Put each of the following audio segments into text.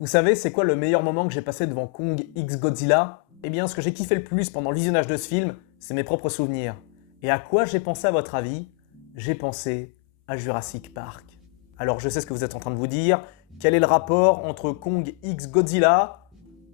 Vous savez, c'est quoi le meilleur moment que j'ai passé devant Kong X Godzilla? Eh bien, ce que j'ai kiffé le plus pendant le visionnage de ce film, c'est mes propres souvenirs. Et à quoi j'ai pensé à votre avis? J'ai pensé à Jurassic Park. Alors je sais ce que vous êtes en train de vous dire, quel est le rapport entre Kong X Godzilla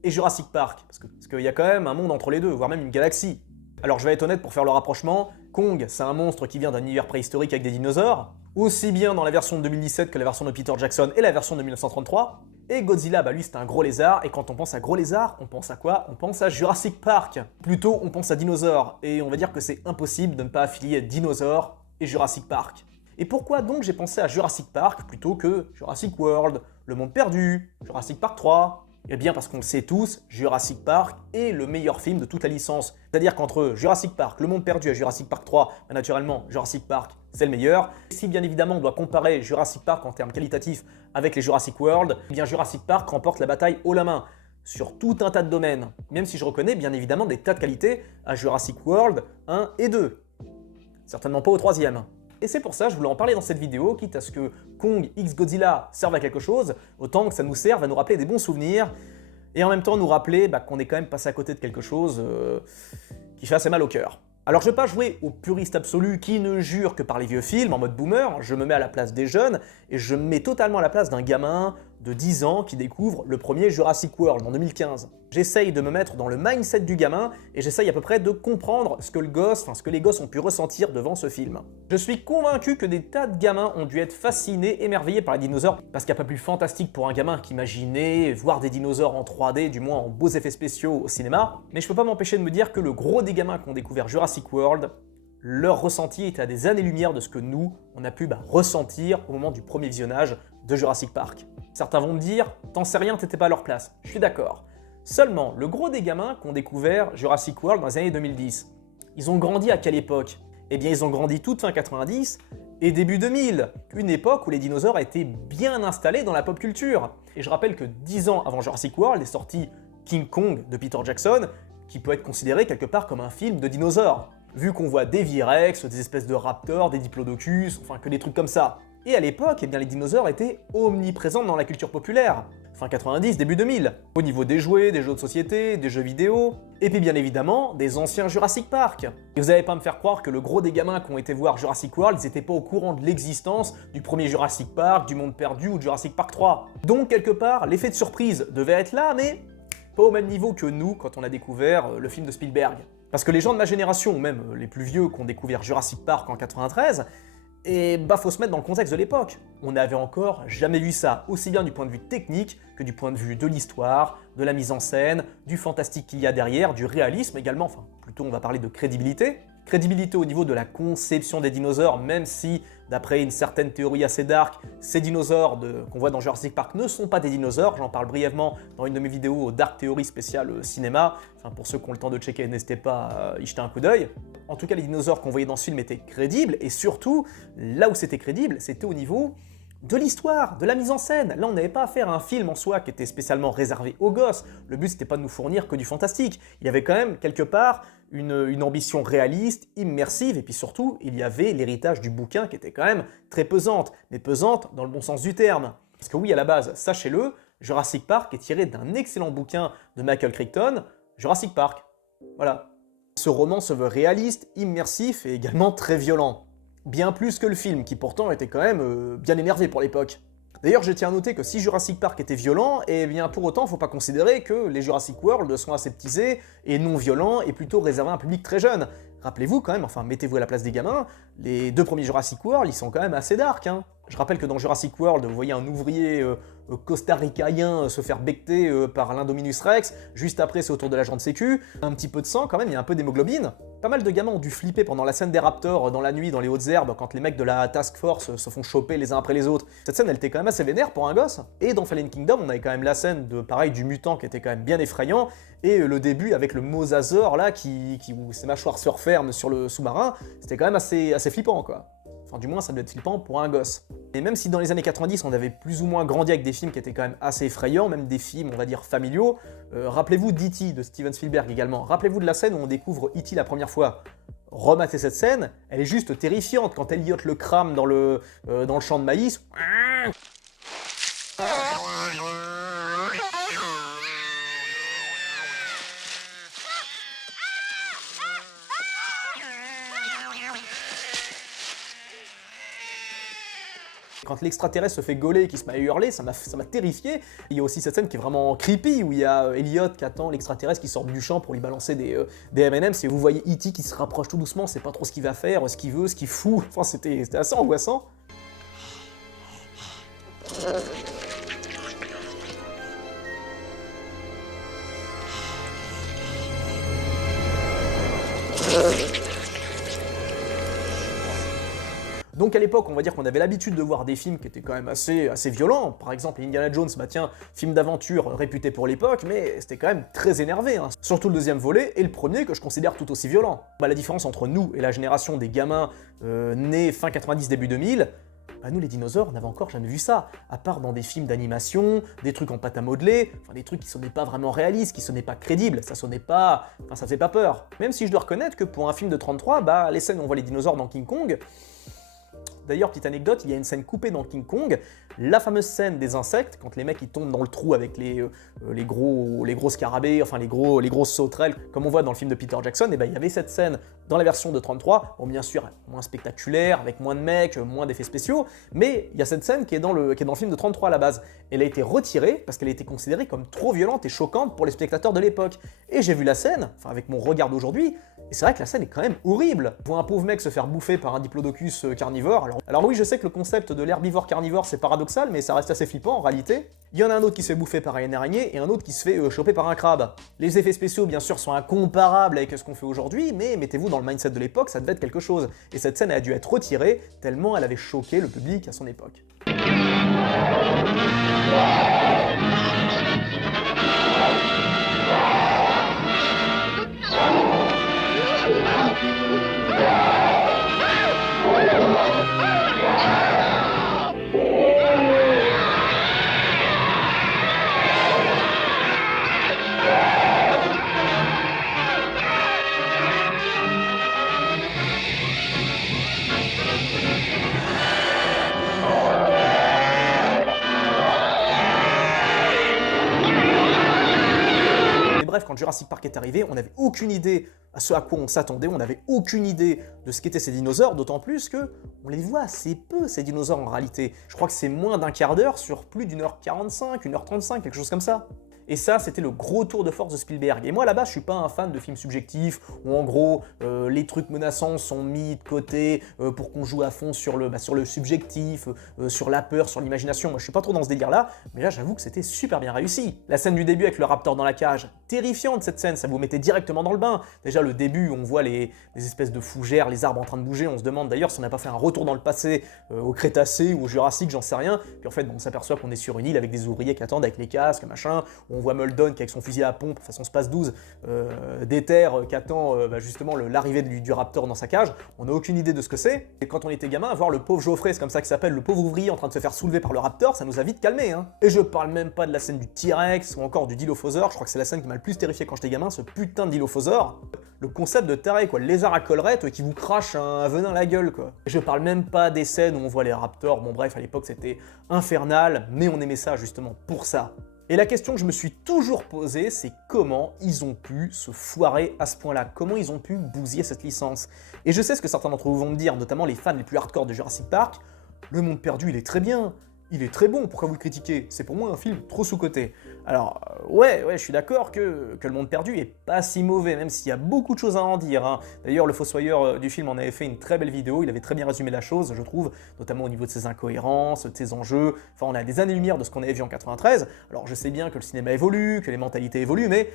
et Jurassic Park? Parce qu'il y a quand même un monde entre les deux, voire même une galaxie. Alors je vais être honnête pour faire le rapprochement, Kong c'est un monstre qui vient d'un univers préhistorique avec des dinosaures, aussi bien dans la version de 2017 que la version de Peter Jackson et la version de 1933. Et Godzilla, lui c'est un gros lézard, et quand on pense à gros lézard, on pense à quoi? On pense à Jurassic Park. Plutôt on pense à dinosaures, et on va dire que c'est impossible de ne pas affilier dinosaures et Jurassic Park. Et pourquoi donc j'ai pensé à Jurassic Park plutôt que Jurassic World, Le Monde Perdu, Jurassic Park 3? Eh bien parce qu'on le sait tous, Jurassic Park est le meilleur film de toute la licence. C'est-à-dire qu'entre Jurassic Park, Le Monde Perdu et Jurassic Park 3, naturellement Jurassic Park c'est le meilleur. Si bien évidemment on doit comparer Jurassic Park en termes qualitatifs avec les Jurassic World, eh bien Jurassic Park remporte la bataille haut la main sur tout un tas de domaines. Même si je reconnais bien évidemment des tas de qualités à Jurassic World 1 et 2. Certainement pas au troisième. Et c'est pour ça que je voulais en parler dans cette vidéo, quitte à ce que Kong X Godzilla serve à quelque chose, autant que ça nous serve à nous rappeler des bons souvenirs, et en même temps nous rappeler qu'on est quand même passé à côté de quelque chose qui fait assez mal au cœur. Alors je vais pas jouer au puriste absolu qui ne jure que par les vieux films en mode boomer, je me mets à la place des jeunes, et je me mets totalement à la place d'un gamin de 10 ans qui découvre le premier Jurassic World en 2015. J'essaye de me mettre dans le mindset du gamin et j'essaye à peu près de comprendre ce que les gosses ont pu ressentir devant ce film. Je suis convaincu que des tas de gamins ont dû être fascinés, émerveillés par les dinosaures, parce qu'il n'y a pas plus fantastique pour un gamin qu'imaginer voir des dinosaures en 3D, du moins en beaux effets spéciaux au cinéma, mais je peux pas m'empêcher de me dire que le gros des gamins qui ont découvert Jurassic World, leur ressenti était à des années-lumière de ce que nous, on a pu ressentir au moment du premier visionnage de Jurassic Park. Certains vont me dire, t'en sais rien, t'étais pas à leur place. Je suis d'accord. Seulement, le gros des gamins qui ont découvert Jurassic World dans les années 2010, ils ont grandi à quelle époque? Eh bien, ils ont grandi toute fin 90 et début 2000, une époque où les dinosaures étaient bien installés dans la pop culture. Et je rappelle que 10 ans avant Jurassic World est sorti King Kong de Peter Jackson, qui peut être considéré quelque part comme un film de dinosaures, vu qu'on voit des T-Rex, des espèces de raptors, des diplodocus, enfin que des trucs comme ça. Et à l'époque, eh bien, les dinosaures étaient omniprésents dans la culture populaire. Fin 90, début 2000. Au niveau des jouets, des jeux de société, des jeux vidéo, et puis bien évidemment, des anciens Jurassic Park. Et vous n'allez pas me faire croire que le gros des gamins qui ont été voir Jurassic World, ils n'étaient pas au courant de l'existence du premier Jurassic Park, du Monde Perdu ou de Jurassic Park 3. Donc quelque part, l'effet de surprise devait être là, mais pas au même niveau que nous quand on a découvert le film de Spielberg. Parce que les gens de ma génération, ou même les plus vieux qui ont découvert Jurassic Park en 93, et faut se mettre dans le contexte de l'époque. On n'avait encore jamais vu ça, aussi bien du point de vue technique que du point de vue de l'histoire, de la mise en scène, du fantastique qu'il y a derrière, du réalisme également, enfin plutôt on va parler de crédibilité. Crédibilité au niveau de la conception des dinosaures, même si, d'après une certaine théorie assez dark, ces dinosaures qu'on voit dans Jurassic Park ne sont pas des dinosaures. J'en parle brièvement dans une de mes vidéos Dark Theory spéciale cinéma. Enfin, pour ceux qui ont le temps de checker, n'hésitez pas à y jeter un coup d'œil. En tout cas, les dinosaures qu'on voyait dans ce film étaient crédibles, et surtout, là où c'était crédible, c'était au niveau de l'histoire, de la mise en scène. Là, on n'avait pas à faire un film en soi qui était spécialement réservé aux gosses. Le but, c'était pas de nous fournir que du fantastique. Il y avait quand même, quelque part, une ambition réaliste, immersive, et puis surtout, il y avait l'héritage du bouquin qui était quand même très pesante, mais pesante dans le bon sens du terme. Parce que oui, à la base, sachez-le, Jurassic Park est tiré d'un excellent bouquin de Michael Crichton, Jurassic Park. Voilà. Ce roman se veut réaliste, immersif et également très violent. Bien plus que le film, qui pourtant était quand même bien énervé pour l'époque. D'ailleurs, je tiens à noter que si Jurassic Park était violent, eh bien pour autant, faut pas considérer que les Jurassic World sont aseptisés et non violents et plutôt réservés à un public très jeune. Rappelez-vous quand même, enfin mettez-vous à la place des gamins, les deux premiers Jurassic World, ils sont quand même assez dark, hein. Je rappelle que dans Jurassic World, vous voyez un ouvrier costaricain se faire becter par l'Indominus Rex, juste après c'est au tour de l'agent de sécu, un petit peu de sang quand même, il y a un peu d'hémoglobine. Pas mal de gamins ont dû flipper pendant la scène des raptors dans la nuit dans les hautes herbes quand les mecs de la Task Force se font choper les uns après les autres. Cette scène elle était quand même assez vénère pour un gosse. Et dans Fallen Kingdom on avait quand même la scène de pareil du mutant qui était quand même bien effrayant, et le début avec le mosasaure là où ses mâchoires se referment sur le sous-marin, c'était quand même assez flippant quoi. Enfin, du moins, ça doit être flippant pour un gosse. Et même si dans les années 90, on avait plus ou moins grandi avec des films qui étaient quand même assez effrayants, même des films, on va dire, familiaux, rappelez-vous d'E.T. de Steven Spielberg également. Rappelez-vous de la scène où on découvre E.T. la première fois. Rematez cette scène, elle est juste terrifiante quand Elliot le crame dans le champ de maïs. Quand l'extraterrestre se fait gauler et qu'il se met à hurler, ça m'a terrifié. Il y a aussi cette scène qui est vraiment creepy, où il y a Elliot qui attend l'extraterrestre qui sort du champ pour lui balancer des M&M's, et vous voyez E.T. qui se rapproche tout doucement, c'est pas trop ce qu'il va faire, ce qu'il veut, ce qu'il fout. Enfin, c'était assez angoissant. Donc à l'époque, on va dire qu'on avait l'habitude de voir des films qui étaient quand même assez violents. Par exemple, Indiana Jones, bah tiens, film d'aventure réputé pour l'époque, mais c'était quand même très énervé, hein. Surtout le deuxième volet, et le premier que je considère tout aussi violent. Bah, la différence entre nous et la génération des gamins nés fin 90, début 2000, bah nous les dinosaures, on n'avait encore jamais vu ça, à part dans des films d'animation, des trucs en pâte à modeler, enfin des trucs qui sonnaient pas vraiment réalistes, qui sonnaient pas crédibles, ça sonnait pas... enfin ça faisait pas peur. Même si je dois reconnaître que pour un film de 33, bah les scènes où on voit les dinosaures dans King Kong... D'ailleurs, petite anecdote, il y a une scène coupée dans King Kong, la fameuse scène des insectes, quand les mecs ils tombent dans le trou avec les gros scarabées, enfin les grosses sauterelles, comme on voit dans le film de Peter Jackson, et ben il y avait cette scène dans la version de 33, bon bien sûr moins spectaculaire, avec moins de mecs, moins d'effets spéciaux, mais il y a cette scène qui est dans le film de 33 à la base. Elle a été retirée parce qu'elle a été considérée comme trop violente et choquante pour les spectateurs de l'époque. Et j'ai vu la scène, enfin avec mon regard d'aujourd'hui, et c'est vrai que la scène est quand même horrible. On voit un pauvre mec se faire bouffer par un diplodocus carnivore. Alors oui, je sais que le concept de l'herbivore carnivore c'est paradoxal, mais ça reste assez flippant en réalité. Il y en a un autre qui se fait bouffer par une araignée et un autre qui se fait choper par un crabe. Les effets spéciaux bien sûr sont incomparables avec ce qu'on fait aujourd'hui, mais mettez-vous dans le mindset de l'époque, ça devait être quelque chose. Et cette scène a dû être retirée tellement elle avait choqué le public à son époque. Bref, quand Jurassic Park est arrivé, on n'avait aucune idée à ce à quoi on s'attendait, on n'avait aucune idée de ce qu'étaient ces dinosaures, d'autant plus que on les voit assez peu, ces dinosaures en réalité. Je crois que c'est moins d'un quart d'heure sur plus d'1h45, 1h35, quelque chose comme ça. Et ça, c'était le gros tour de force de Spielberg. Et moi, à la base, je suis pas un fan de films subjectifs, où en gros, les trucs menaçants sont mis de côté pour qu'on joue à fond sur le subjectif, sur la peur, sur l'imagination. Moi, je suis pas trop dans ce délire-là, mais là, j'avoue que c'était super bien réussi. La scène du début avec le raptor dans la cage, terrifiante cette scène, ça vous mettait directement dans le bain. Déjà, le début, on voit les espèces de fougères, les arbres en train de bouger, on se demande d'ailleurs si on n'a pas fait un retour dans le passé, au Crétacé ou au Jurassique, j'en sais rien. Puis en fait, on s'aperçoit qu'on est sur une île avec des ouvriers qui attendent avec les casques, machin. On voit Muldoon qui avec son fusil à pompe, façon Space 12, déterre, qui attend justement l'arrivée du raptor dans sa cage. On n'a aucune idée de ce que c'est. Et quand on était gamin, voir le pauvre Geoffrey, c'est comme ça qu'il s'appelle, le pauvre ouvrier en train de se faire soulever par le raptor, ça nous a vite calmé, hein. Et je parle même pas de la scène du T-Rex ou encore du Dilophosaure, je crois que c'est la scène qui m'a le plus terrifié quand j'étais gamin, ce putain de Dilophosaure. Le concept de taré, quoi, le lézard à collerette qui vous crache un venin à la gueule, quoi. Et je parle même pas des scènes où on voit les raptors, bon bref, à l'époque c'était infernal, mais on aimait ça justement pour ça. Et la question que je me suis toujours posée, c'est comment ils ont pu se foirer à ce point-là, comment ils ont pu bousiller cette licence. Et je sais ce que certains d'entre vous vont me dire, notamment les fans les plus hardcore de Jurassic Park, le monde perdu il est très bien, il est très bon, pourquoi vous le critiquez? C'est pour moi un film trop sous-coté. Alors, ouais, je suis d'accord que Le Monde Perdu est pas si mauvais, même s'il y a beaucoup de choses à en dire, hein. D'ailleurs, le fossoyeur du film en avait fait une très belle vidéo, il avait très bien résumé la chose, je trouve, notamment au niveau de ses incohérences, de ses enjeux. Enfin, on a des années-lumière de ce qu'on avait vu en 93. Alors, je sais bien que le cinéma évolue, que les mentalités évoluent, mais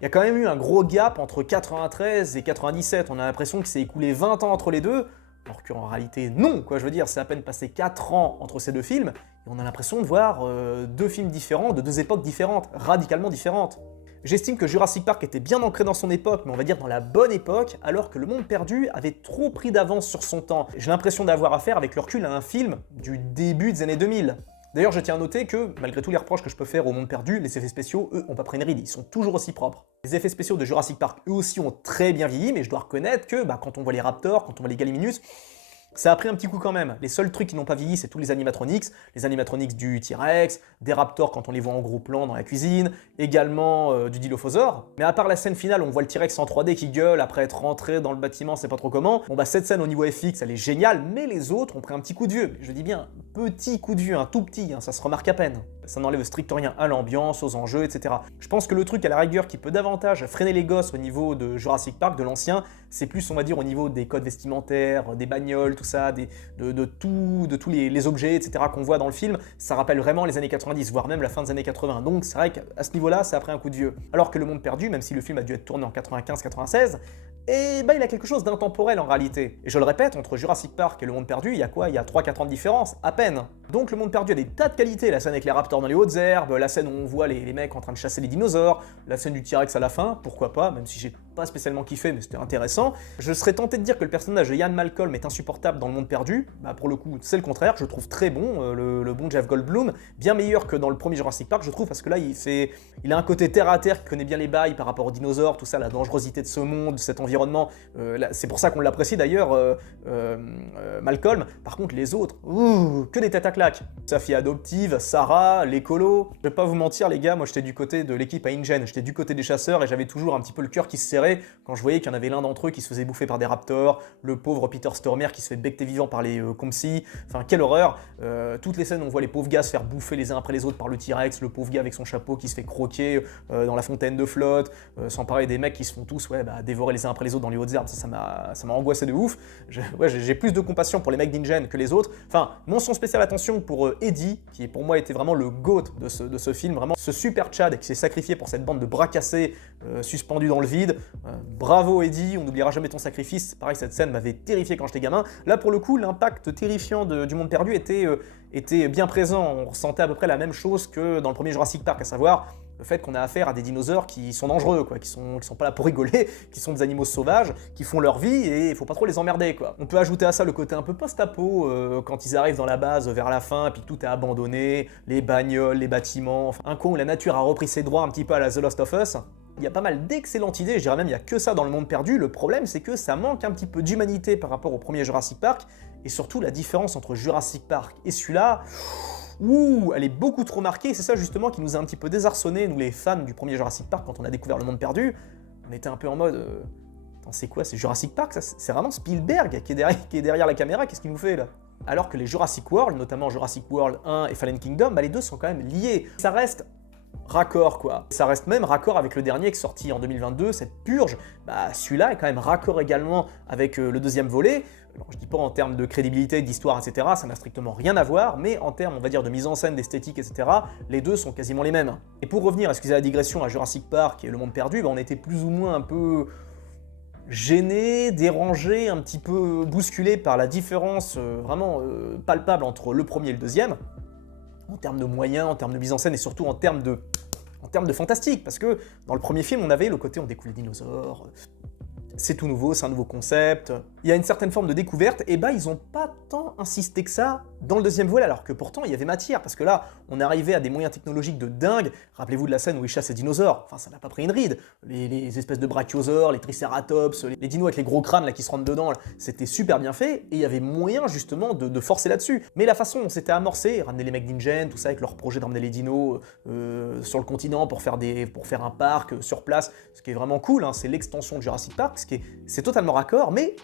il y a quand même eu un gros gap entre 93 et 97. On a l'impression qu'il s'est écoulé 20 ans entre les deux, alors qu'en réalité, non, quoi. Je veux dire, c'est à peine passé 4 ans entre ces deux films, et on a l'impression de voir deux films différents, de deux époques différentes, radicalement différentes. J'estime que Jurassic Park était bien ancré dans son époque, mais on va dire dans la bonne époque, alors que Le Monde Perdu avait trop pris d'avance sur son temps. J'ai l'impression d'avoir affaire avec le recul à un film du début des années 2000. D'ailleurs, je tiens à noter que, malgré tous les reproches que je peux faire au Monde Perdu, les effets spéciaux, eux, ont pas pris une ride, ils sont toujours aussi propres. Les effets spéciaux de Jurassic Park, eux aussi, ont très bien vieilli, mais je dois reconnaître que, quand on voit les raptors, quand on voit les Gallimimus, ça a pris un petit coup quand même. Les seuls trucs qui n'ont pas vieilli, c'est tous les animatronics du T-Rex, des raptors quand on les voit en gros plan dans la cuisine, également du Dilophosaure. Mais à part la scène finale où on voit le T-Rex en 3D qui gueule après être rentré dans le bâtiment, c'est pas trop comment, bon cette scène au niveau FX, elle est géniale, mais les autres ont pris un petit coup de vieux. Je dis bien, petit coup de vieux, un tout petit, hein, ça se remarque à peine. Ça n'enlève strict rien à l'ambiance, aux enjeux, etc. Je pense que le truc à la rigueur qui peut davantage freiner les gosses au niveau de Jurassic Park, de l'ancien, c'est plus, on va dire, au niveau des codes vestimentaires, des bagnoles, tout ça, de tous les objets, etc. qu'on voit dans le film. Ça rappelle vraiment les années 90, voire même la fin des années 80. Donc c'est vrai qu'à ce niveau-là, ça a pris un coup de vieux. Alors que Le Monde Perdu, même si le film a dû être tourné en 95-96, et bah, il a quelque chose d'intemporel en réalité. Et je le répète, entre Jurassic Park et Le Monde Perdu, il y a quoi? Il y a 3-4 ans de différence, à peine. Donc Le Monde Perdu a des tas de qualités, la scène avec les raptors dans les hautes herbes, la scène où on voit les mecs en train de chasser les dinosaures, la scène du T-Rex à la fin, pourquoi pas, même si j'ai pas spécialement kiffé, mais c'était intéressant. Je serais tenté de dire que le personnage de Ian Malcolm est insupportable dans Le Monde Perdu, bah pour le coup c'est le contraire, je le trouve très bon, le bon Jeff Goldblum, bien meilleur que dans le premier Jurassic Park je trouve, parce que là il a un côté terre à terre qui connaît bien les bails par rapport aux dinosaures, tout ça, la dangerosité de ce monde, de cet environnement, c'est pour ça qu'on l'apprécie d'ailleurs, Malcolm. Par contre les autres, que des têtes à claques. Sa fille adoptive, Sarah, l'écolo. Je vais pas vous mentir les gars, moi j'étais du côté de l'équipe à InGen, j'étais du côté des chasseurs et j'avais toujours un petit peu le cœur qui se serrait quand je voyais qu'il y en avait l'un d'entre eux qui se faisait bouffer par des raptors, le pauvre Peter Stormare qui se fait becter vivant par les Compsy, enfin quelle horreur. Toutes les scènes où on voit les pauvres gars se faire bouffer les uns après les autres par le T-Rex, le pauvre gars avec son chapeau qui se fait croquer dans la fontaine de flotte, sans parler des mecs qui se font tous dévorer les uns après les autres dans les hautes herbes, ça m'a angoissé de ouf. J'ai plus de compassion pour les mecs d'InGen que les autres. Enfin, mention spéciale attention pour Eddie, qui pour moi était vraiment le GOAT de ce film, vraiment ce super Chad qui s'est sacrifié pour cette bande de bras cassés suspendus dans le vide. Bravo Eddie, on n'oubliera jamais ton sacrifice. Pareil, cette scène m'avait terrifié quand j'étais gamin. Là pour le coup, l'impact terrifiant du Monde Perdu était bien présent. On ressentait à peu près la même chose que dans le premier Jurassic Park, à savoir le fait qu'on a affaire à des dinosaures qui sont dangereux, quoi, qui sont pas là pour rigoler, qui sont des animaux sauvages, qui font leur vie et il faut pas trop les emmerder, quoi. On peut ajouter à ça le côté un peu post-apo, quand ils arrivent dans la base vers la fin et puis tout est abandonné, les bagnoles, les bâtiments, enfin, un coin où la nature a repris ses droits un petit peu à la The Last of Us. Il y a pas mal d'excellentes idées, je dirais même il n'y a que ça dans Le Monde Perdu. Le problème c'est que ça manque un petit peu d'humanité par rapport au premier Jurassic Park et surtout la différence entre Jurassic Park et celui-là, elle est beaucoup trop marquée, c'est ça justement qui nous a un petit peu désarçonnés, nous les fans du premier Jurassic Park, quand on a découvert Le Monde Perdu. On était un peu en mode, attends c'est quoi, c'est Jurassic Park ça? C'est vraiment Spielberg qui est derrière la caméra, qu'est-ce qu'il nous fait là? Alors que les Jurassic World, notamment Jurassic World 1 et Fallen Kingdom, les deux sont quand même liés. Ça reste raccord quoi. Ça reste même raccord avec le dernier qui est sorti en 2022, cette purge. Celui-là est quand même raccord également avec le deuxième volet. Alors, je dis pas en termes de crédibilité, d'histoire, etc., ça n'a strictement rien à voir, mais en termes, on va dire, de mise en scène, d'esthétique, etc., les deux sont quasiment les mêmes. Et pour revenir, excusez la digression, à Jurassic Park et Le Monde Perdu, on était plus ou moins un peu gêné, dérangé, un petit peu bousculé par la différence vraiment palpable entre le premier et le deuxième, en termes de moyens, en termes de mise en scène et surtout en termes de fantastique, parce que dans le premier film, on avait le côté on découvre les dinosaures, c'est tout nouveau, c'est un nouveau concept, il y a une certaine forme de découverte, et ils ont pas tant insisté que ça dans le deuxième volet, alors que pourtant il y avait matière, parce que là, on arrivait à des moyens technologiques de dingue. Rappelez-vous de la scène où ils chassent les dinosaures, enfin ça n'a pas pris une ride, les espèces de brachiosaures, les triceratops, les dinos avec les gros crânes là qui se rentrent dedans, c'était super bien fait, et il y avait moyen justement de forcer là-dessus. Mais la façon dont c'était amorcé, ramener les mecs d'InGen, tout ça avec leur projet d'emmener les dinos sur le continent pour faire un parc sur place, ce qui est vraiment cool, hein, c'est l'extension de Jurassic Park, c'est totalement raccord, mais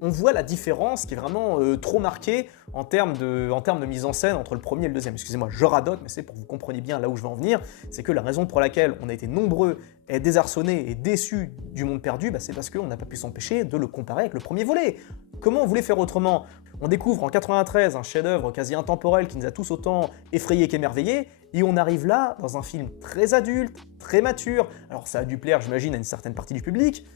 on voit la différence qui est vraiment trop marquée en termes de mise en scène entre le premier et le deuxième. Excusez-moi, je radote, mais c'est pour que vous compreniez bien là où je veux en venir. C'est que la raison pour laquelle on a été nombreux à être désarçonnés et déçus du Monde Perdu, c'est parce qu'on n'a pas pu s'empêcher de le comparer avec le premier volet. Comment on voulait faire autrement? On découvre en 93 un chef-d'œuvre quasi intemporel qui nous a tous autant effrayés qu'émerveillés, et on arrive là dans un film très adulte, très mature. Alors ça a dû plaire, j'imagine, à une certaine partie du public,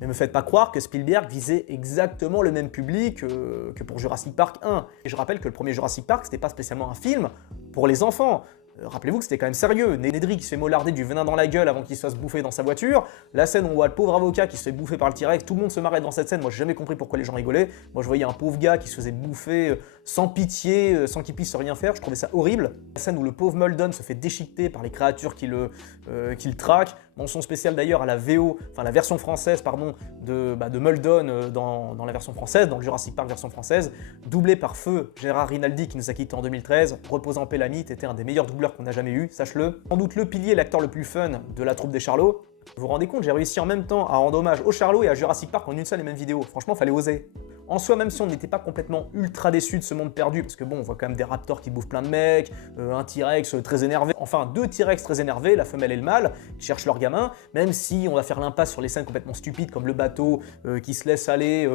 mais me faites pas croire que Spielberg visait exactement le même public que pour Jurassic Park 1. Et je rappelle que le premier Jurassic Park, c'était pas spécialement un film pour les enfants. Rappelez-vous que c'était quand même sérieux. Nedry qui se fait mollarder du venin dans la gueule avant qu'il se fasse bouffer dans sa voiture. La scène où on voit le pauvre avocat qui se fait bouffer par le T-Rex, tout le monde se marrait dans cette scène. Moi, j'ai jamais compris pourquoi les gens rigolaient. Moi, je voyais un pauvre gars qui se faisait bouffer sans pitié, sans qu'il puisse rien faire. Je trouvais ça horrible. La scène où le pauvre Muldoon se fait déchiqueter par les créatures qui le traquent. Mention spéciale d'ailleurs à la VO, enfin la version française, pardon, de Muldoon dans la version française, dans le Jurassic Park version française, doublé par feu Gérard Rinaldi qui nous a quittés en 2013. Reposant en paix l'ami, t'étais un des meilleurs doubleurs qu'on a jamais eu, sache-le. Sans doute le pilier, l'acteur le plus fun de la troupe des Charlots. Vous vous rendez compte, j'ai réussi en même temps à rendre hommage aux Charlots et à Jurassic Park en une seule et même vidéo. Franchement, fallait oser. En soi, même si on n'était pas complètement ultra déçus de ce monde perdu, parce que bon, on voit quand même des raptors qui bouffent plein de mecs, un T-Rex très énervé, enfin 2 T-Rex très énervés, la femelle et le mâle, qui cherchent leur gamin, même si on va faire l'impasse sur les scènes complètement stupides, comme le bateau qui se laisse aller,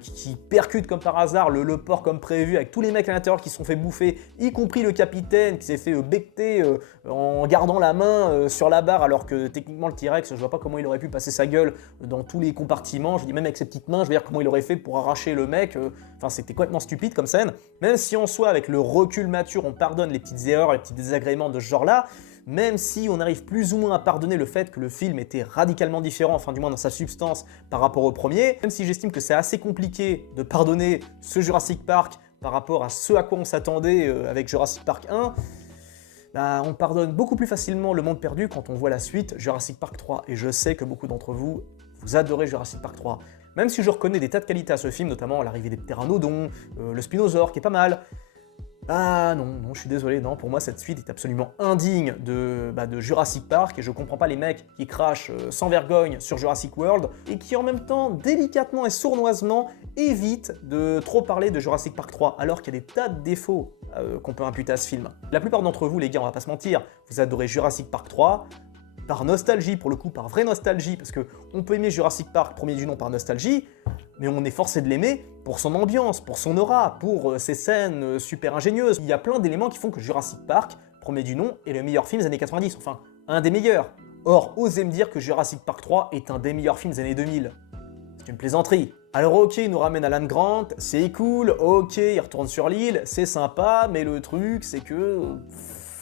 qui percute comme par hasard le port comme prévu, avec tous les mecs à l'intérieur qui se sont fait bouffer, y compris le capitaine qui s'est fait becter en gardant la main sur la barre, alors que techniquement le T-Rex, je vois pas comment il aurait pu passer sa gueule dans tous les compartiments, je dis même avec ses petites mains, je veux dire comment il aurait fait pour arracher le mec, enfin c'était complètement stupide comme scène, même si en soi avec le recul mature on pardonne les petites erreurs, les petits désagréments de ce genre-là, même si on arrive plus ou moins à pardonner le fait que le film était radicalement différent, enfin du moins dans sa substance par rapport au premier, même si j'estime que c'est assez compliqué de pardonner ce Jurassic Park par rapport à ce à quoi on s'attendait avec Jurassic Park 1, bah, on pardonne beaucoup plus facilement le monde perdu quand on voit la suite Jurassic Park 3, et je sais que beaucoup d'entre vous, vous adorez Jurassic Park 3. Même si je reconnais des tas de qualités à ce film, notamment l'arrivée des pteranodons, le spinosaure qui est pas mal. Ah non, je suis désolé, non, pour moi cette suite est absolument indigne de Jurassic Park et je comprends pas les mecs qui crachent sans vergogne sur Jurassic World et qui en même temps, délicatement et sournoisement, évitent de trop parler de Jurassic Park 3 alors qu'il y a des tas de défauts qu'on peut imputer à ce film. La plupart d'entre vous, les gars, on va pas se mentir, vous adorez Jurassic Park 3, par nostalgie, pour le coup, par vraie nostalgie, parce qu'on peut aimer Jurassic Park, premier du nom, par nostalgie, mais on est forcé de l'aimer pour son ambiance, pour son aura, pour ses scènes super ingénieuses. Il y a plein d'éléments qui font que Jurassic Park, premier du nom, est le meilleur film des années 90, enfin, un des meilleurs. Or, osez me dire que Jurassic Park 3 est un des meilleurs films des années 2000. C'est une plaisanterie. Alors ok, il nous ramène Alan Grant, c'est cool, ok, il retourne sur l'île, c'est sympa, mais le truc, c'est que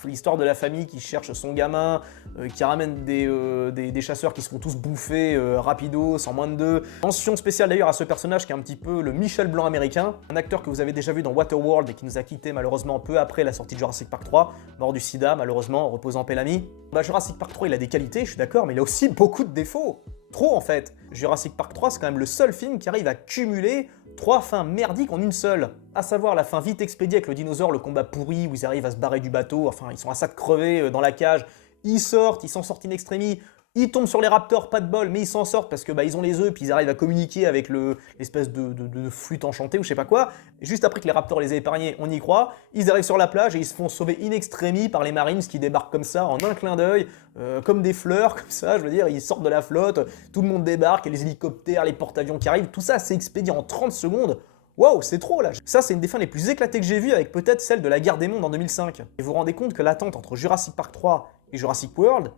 l'histoire de la famille qui cherche son gamin, qui ramène des chasseurs qui se font tous bouffer rapido, sans moins de 2. Mention spéciale d'ailleurs à ce personnage qui est un petit peu le Michel Blanc américain, un acteur que vous avez déjà vu dans Waterworld et qui nous a quitté malheureusement peu après la sortie de Jurassic Park 3, mort du sida malheureusement, reposant en paix l'ami. Bah, Jurassic Park 3 il a des qualités, je suis d'accord, mais il a aussi beaucoup de défauts. Trop en fait. Jurassic Park 3 c'est quand même le seul film qui arrive à cumuler 3 fins merdiques en une seule. À savoir la fin vite expédiée avec le dinosaure, le combat pourri où ils arrivent à se barrer du bateau, enfin ils sont à ça de crever dans la cage, ils sortent, ils s'en sortent in extremis, ils tombent sur les raptors, pas de bol, mais ils s'en sortent parce que ils ont les œufs, puis ils arrivent à communiquer avec l'espèce de flûte enchantée ou je sais pas quoi. Et juste après que les raptors les aient épargnés, on y croit, ils arrivent sur la plage et ils se font sauver in extremis par les Marines qui débarquent comme ça, en un clin d'œil, comme des fleurs, comme ça, je veux dire, ils sortent de la flotte, tout le monde débarque, et les hélicoptères, les porte-avions qui arrivent, tout ça c'est expédié en 30 secondes. Waouh, c'est trop là. Ça, c'est une des fins les plus éclatées que j'ai vues avec peut-être celle de la Guerre des Mondes en 2005. Et vous vous rendez compte que l'attente entre Jurassic Park 3 et Jurassic World,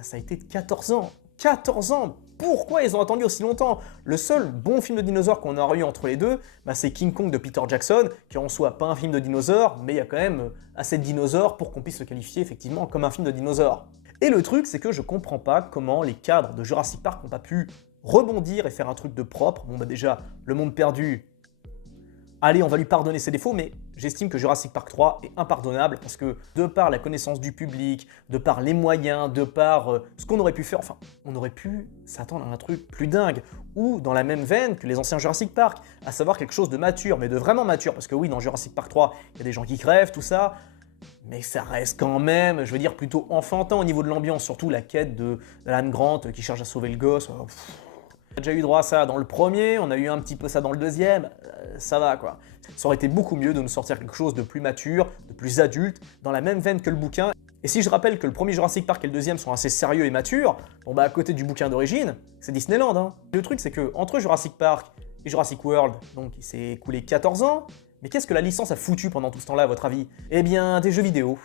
ça a été de 14 ans. 14 ans. Pourquoi ils ont attendu aussi longtemps? Le seul bon film de dinosaures qu'on aura eu entre les deux, c'est King Kong de Peter Jackson, qui en soit pas un film de dinosaures, mais il y a quand même assez de dinosaures pour qu'on puisse le qualifier effectivement comme un film de dinosaures. Et le truc, c'est que je comprends pas comment les cadres de Jurassic Park n'ont pas pu rebondir et faire un truc de propre. Bon déjà, le monde perdu, allez, on va lui pardonner ses défauts, mais j'estime que Jurassic Park 3 est impardonnable parce que de par la connaissance du public, de par les moyens, de par ce qu'on aurait pu faire, enfin, on aurait pu s'attendre à un truc plus dingue, ou dans la même veine que les anciens Jurassic Park, à savoir quelque chose de mature, mais de vraiment mature, parce que oui, dans Jurassic Park 3, il y a des gens qui crèvent, tout ça, mais ça reste quand même, je veux dire, plutôt enfantin au niveau de l'ambiance, surtout la quête d'Alan Grant qui cherche à sauver le gosse. On a déjà eu droit à ça dans le premier, on a eu un petit peu ça dans le deuxième, ça va quoi. Ça aurait été beaucoup mieux de nous sortir quelque chose de plus mature, de plus adulte, dans la même veine que le bouquin. Et si je rappelle que le premier Jurassic Park et le deuxième sont assez sérieux et matures, bon à côté du bouquin d'origine, c'est Disneyland hein. Le truc c'est que entre Jurassic Park et Jurassic World, donc il s'est écoulé 14 ans, mais qu'est-ce que la licence a foutu pendant tout ce temps-là à votre avis? Eh bien des jeux vidéo.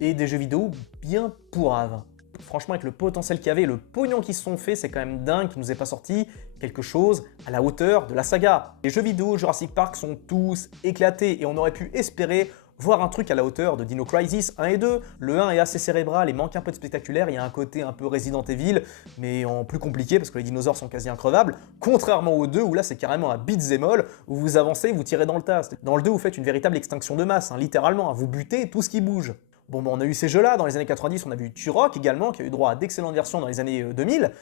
Et des jeux vidéo bien pourraves. Franchement, avec le potentiel qu'il y avait, le pognon qui se sont fait, c'est quand même dingue qu'il nous ait pas sorti quelque chose à la hauteur de la saga. Les jeux vidéo Jurassic Park sont tous éclatés et on aurait pu espérer voir un truc à la hauteur de Dino Crisis 1 et 2. Le 1 est assez cérébral et manque un peu de spectaculaire, il y a un côté un peu Resident Evil, mais en plus compliqué parce que les dinosaures sont quasi increvables, contrairement au 2 où là c'est carrément un beat'em all, où vous avancez, vous tirez dans le tas. Dans le 2 vous faites une véritable extinction de masse, hein, littéralement, hein, vous butez tout ce qui bouge. Bon, on a eu ces jeux-là, dans les années 90, on a vu Turok également, qui a eu droit à d'excellentes versions dans les années 2000.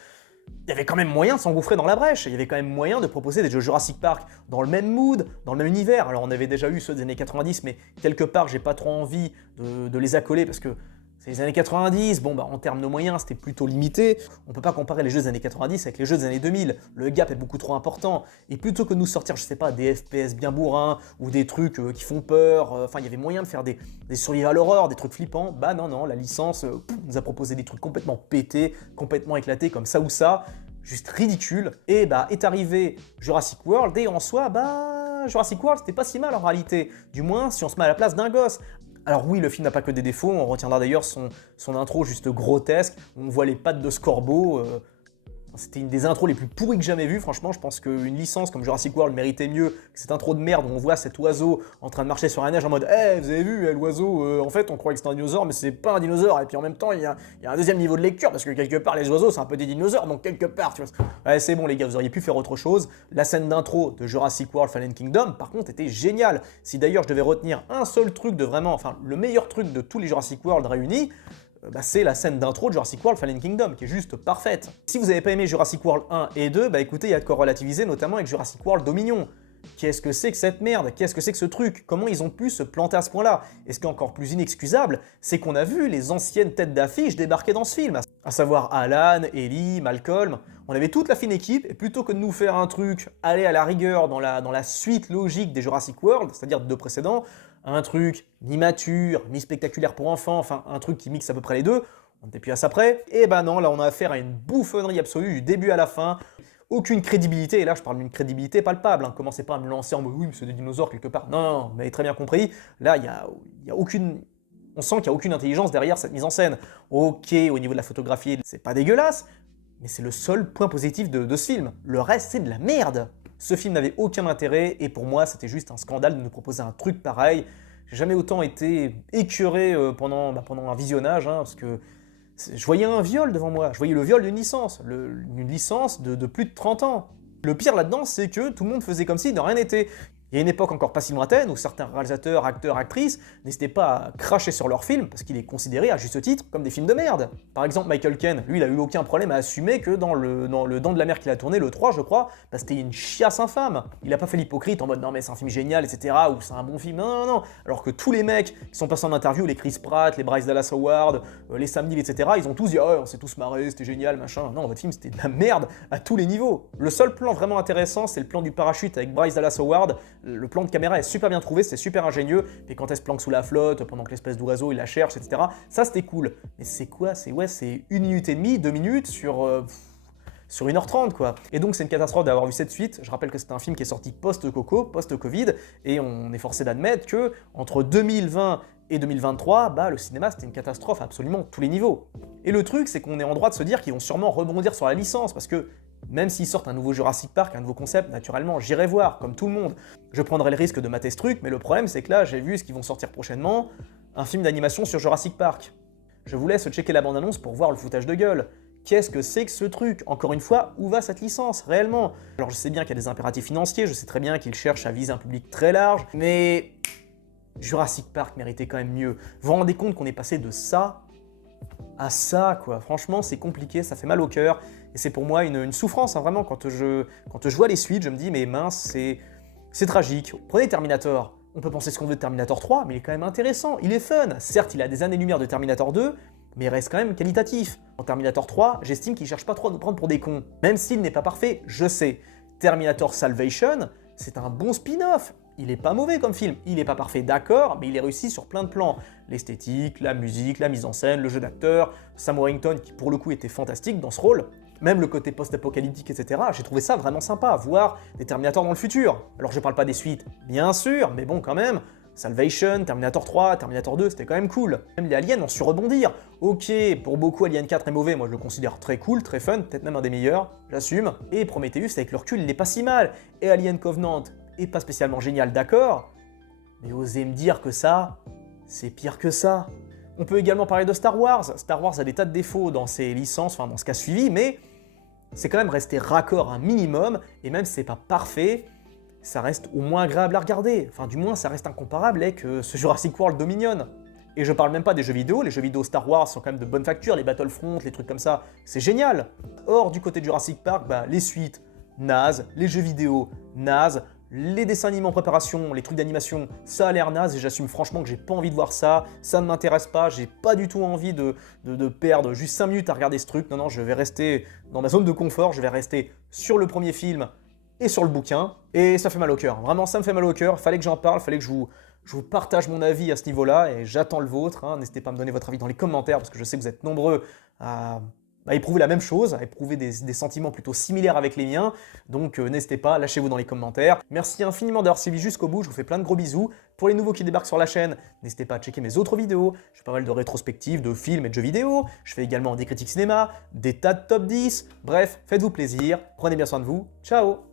Il y avait quand même moyen de s'engouffrer dans la brèche, il y avait quand même moyen de proposer des jeux Jurassic Park dans le même mood, dans le même univers. Alors on avait déjà eu ceux des années 90, mais quelque part j'ai pas trop envie de les accoler parce que C'est les années 90, bon bah en termes de moyens c'était plutôt limité, on peut pas comparer les jeux des années 90 avec les jeux des années 2000, le gap est beaucoup trop important, et plutôt que de nous sortir, je sais pas, des FPS bien bourrins, ou des trucs qui font peur, enfin il y avait moyen de faire des survival horror, des trucs flippants, bah non, la licence nous a proposé des trucs complètement pétés, complètement éclatés comme ça ou ça, juste ridicule, et bah est arrivé Jurassic World, et en soi, bah Jurassic World c'était pas si mal en réalité, du moins si on se met à la place d'un gosse. Alors oui, le film n'a pas que des défauts, on retiendra d'ailleurs son intro juste grotesque, on voit les pattes de Scorbo, c'était une des intros les plus pourries que j'ai jamais vues, franchement, je pense qu'une licence comme Jurassic World méritait mieux que cette intro de merde où on voit cet oiseau en train de marcher sur la neige en mode « Eh, vous avez vu, l'oiseau, en fait on croit que c'est un dinosaure, mais c'est pas un dinosaure, et puis en même temps il y a un deuxième niveau de lecture, parce que quelque part les oiseaux c'est un peu des dinosaures, donc quelque part, tu vois. » Ouais, c'est bon les gars, vous auriez pu faire autre chose. La scène d'intro de Jurassic World Fallen Kingdom, par contre, était géniale. Si d'ailleurs je devais retenir un seul truc de vraiment, enfin le meilleur truc de tous les Jurassic World réunis, bah, c'est la scène d'intro de Jurassic World Fallen Kingdom, qui est juste parfaite. Si vous n'avez pas aimé Jurassic World 1 et 2, bah écoutez, il y a de quoi relativiser, notamment avec Jurassic World Dominion. Qu'est-ce que c'est que cette merde? Qu'est-ce que c'est que ce truc? Comment ils ont pu se planter à ce point-là? Et ce qui est encore plus inexcusable, c'est qu'on a vu les anciennes têtes d'affiche débarquer dans ce film, à savoir Alan, Ellie, Malcolm. On avait toute la fine équipe, et plutôt que de nous faire un truc, aller à la rigueur dans la suite logique des Jurassic World, c'est-à-dire de deux précédents, un truc ni mature, ni spectaculaire pour enfants, enfin un truc qui mixe à peu près les deux, on n'était plus à ça près, et ben non, là on a affaire à une bouffonnerie absolue du début à la fin, aucune crédibilité, et là je parle d'une crédibilité palpable, hein. Commencez pas à me lancer en mode oui mais c'est des dinosaures quelque part, non, vous m'avez très bien compris, là il y a aucune... On sent qu'il n'y a aucune intelligence derrière cette mise en scène. Ok, au niveau de la photographie, c'est pas dégueulasse, mais c'est le seul point positif de ce film. Le reste, c'est de la merde. Ce film n'avait aucun intérêt, et pour moi, c'était juste un scandale de nous proposer un truc pareil. J'ai jamais autant été écœuré pendant un visionnage, hein, parce que je voyais un viol devant moi. Je voyais le viol d'une licence, une licence de plus de 30 ans. Le pire là-dedans, c'est que tout le monde faisait comme si de rien n'était. Il y a une époque encore pas si lointaine où certains réalisateurs, acteurs, actrices n'hésitaient pas à cracher sur leurs films parce qu'il est considéré à juste titre comme des films de merde. Par exemple, Michael Caine, lui, il a eu aucun problème à assumer que dans le Dents de la Mer qu'il a tourné, le 3 je crois, bah, c'était une chiasse infâme. Il a pas fait l'hypocrite en mode non mais c'est un film génial, etc. ou c'est un bon film, non. Alors que tous les mecs qui sont passés en interview, les Chris Pratt, les Bryce Dallas Howard, les Sam Neill, etc., ils ont tous dit oh, on s'est tous marrés, c'était génial, machin. Non, votre film c'était de la merde à tous les niveaux. Le seul plan vraiment intéressant, c'est le plan du parachute avec Bryce Dallas Howard. Le plan de caméra est super bien trouvé, c'est super ingénieux, et quand elle se planque sous la flotte, pendant que l'espèce d'oiseau il la cherche, etc., ça c'était cool. Mais c'est quoi? C'est 1 minute et demie, 2 minutes sur 1h30 quoi. Et donc c'est une catastrophe d'avoir vu cette suite. Je rappelle que c'est un film qui est sorti post-Coco, post-Covid, et on est forcé d'admettre que entre 2020 et 2023, bah, le cinéma c'était une catastrophe à absolument tous les niveaux. Et le truc c'est qu'on est en droit de se dire qu'ils vont sûrement rebondir sur la licence, parce que même s'ils sortent un nouveau Jurassic Park, un nouveau concept, naturellement, j'irai voir, comme tout le monde. Je prendrai le risque de mater ce truc, mais le problème c'est que là, j'ai vu ce qu'ils vont sortir prochainement, un film d'animation sur Jurassic Park. Je vous laisse checker la bande-annonce pour voir le foutage de gueule. Qu'est-ce que c'est que ce truc? Encore une fois, où va cette licence, réellement? Alors je sais bien qu'il y a des impératifs financiers, je sais très bien qu'ils cherchent à viser un public très large, mais Jurassic Park méritait quand même mieux. Vous vous rendez compte qu'on est passé de ça à ça, quoi. Franchement, c'est compliqué, ça fait mal au cœur. Et c'est pour moi une souffrance, hein, vraiment, quand je vois les suites, je me dis, mais mince, c'est tragique. Prenez Terminator, on peut penser ce qu'on veut de Terminator 3, mais il est quand même intéressant, il est fun. Certes, il a des années-lumière de Terminator 2, mais il reste quand même qualitatif. En Terminator 3, j'estime qu'il cherche pas trop à nous prendre pour des cons. Même s'il n'est pas parfait, je sais. Terminator Salvation, c'est un bon spin-off. Il est pas mauvais comme film, il est pas parfait d'accord, mais il est réussi sur plein de plans. L'esthétique, la musique, la mise en scène, le jeu d'acteur, Sam Worthington qui pour le coup était fantastique dans ce rôle, même le côté post-apocalyptique, etc. J'ai trouvé ça vraiment sympa, voir des Terminators dans le futur. Alors je parle pas des suites, bien sûr, mais bon quand même, Salvation, Terminator 3, Terminator 2, c'était quand même cool. Même les aliens ont su rebondir. Ok, pour beaucoup Alien 4 est mauvais, moi je le considère très cool, très fun, peut-être même un des meilleurs, j'assume. Et Prometheus avec le recul, il est pas si mal. Et Alien Covenant est pas spécialement génial, d'accord, mais osez me dire que ça, c'est pire que ça. On peut également parler de Star Wars. Star Wars a des tas de défauts dans ses licences, enfin dans ce qu'a suivi, mais c'est quand même resté raccord un minimum, et même si c'est pas parfait, ça reste au moins agréable à regarder. Enfin du moins ça reste incomparable avec ce Jurassic World Dominion. Et je parle même pas des jeux vidéo, les jeux vidéo Star Wars sont quand même de bonne facture, les Battlefront, les trucs comme ça, c'est génial. Or du côté de Jurassic Park, bah, les suites, naze, les jeux vidéo, naze, les dessins animés en préparation, les trucs d'animation, ça a l'air naze et j'assume franchement que j'ai pas envie de voir ça, ça ne m'intéresse pas, j'ai pas du tout envie de perdre juste 5 minutes à regarder ce truc. Non, non, je vais rester dans ma zone de confort, je vais rester sur le premier film et sur le bouquin, et ça fait mal au cœur. Vraiment, ça me fait mal au cœur, fallait que j'en parle, fallait que je vous partage mon avis à ce niveau-là, et j'attends le vôtre. Hein. N'hésitez pas à me donner votre avis dans les commentaires, parce que je sais que vous êtes nombreux à éprouver la même chose, à éprouver des sentiments plutôt similaires avec les miens. Donc n'hésitez pas, lâchez-vous dans les commentaires. Merci infiniment d'avoir suivi jusqu'au bout, je vous fais plein de gros bisous. Pour les nouveaux qui débarquent sur la chaîne, n'hésitez pas à checker mes autres vidéos. Je fais pas mal de rétrospectives, de films et de jeux vidéo. Je fais également des critiques cinéma, des tas de top 10. Bref, faites-vous plaisir, prenez bien soin de vous. Ciao!